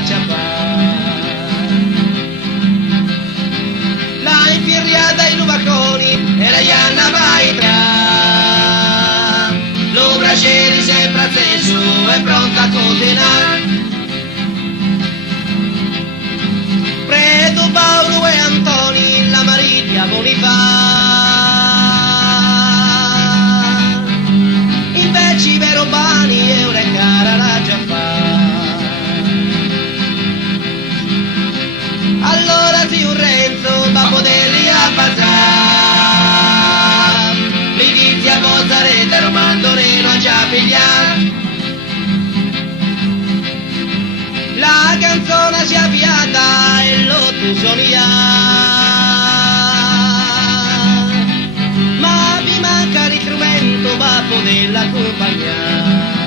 faccia fare. La infirriata in uvaconi e la Ianna vai tra. Lo braccieri sempre acceso e pronta a condenare. Preto Paolo e Antoni, la Marilia Bonifà. Invece vero Bani e una cara la già fa. Allora zio Renzo va a poterli abbassare. Letizia Mozzarella Romandorino a già pigliare. La canzone si è avviata e l'otto sonia. Ma vi manca l'istrumento per poterla accompagnare.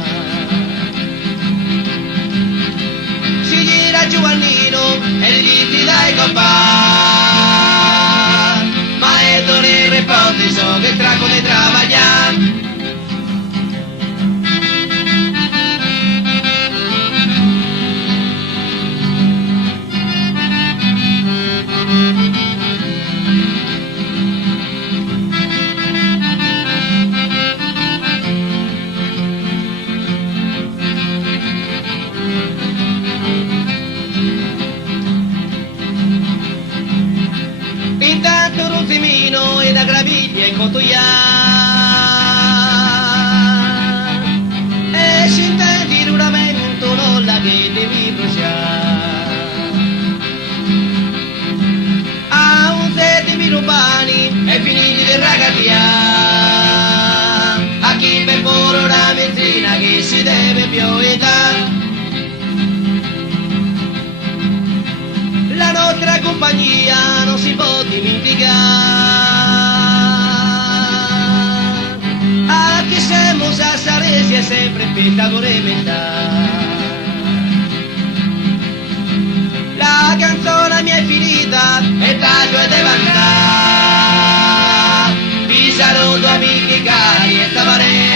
Si gira Giovannino e gli dici dai compà. Ma è donere ipotesi che traco di travagliare. Intanto Rosimino e da Graviglia in Cotoia e si intende il giuramento non la che devi bruciare. A un 7.000 urbani e finiti di ragazzia. A chi per puro la benzina che si deve piovetare. La nostra compagnia non si può dimenticare. A chi siamo sassaresi è sempre pitagorementa. La canzone mi è finita e taglio e devo andare. Vi saluto amici cari e tavarei.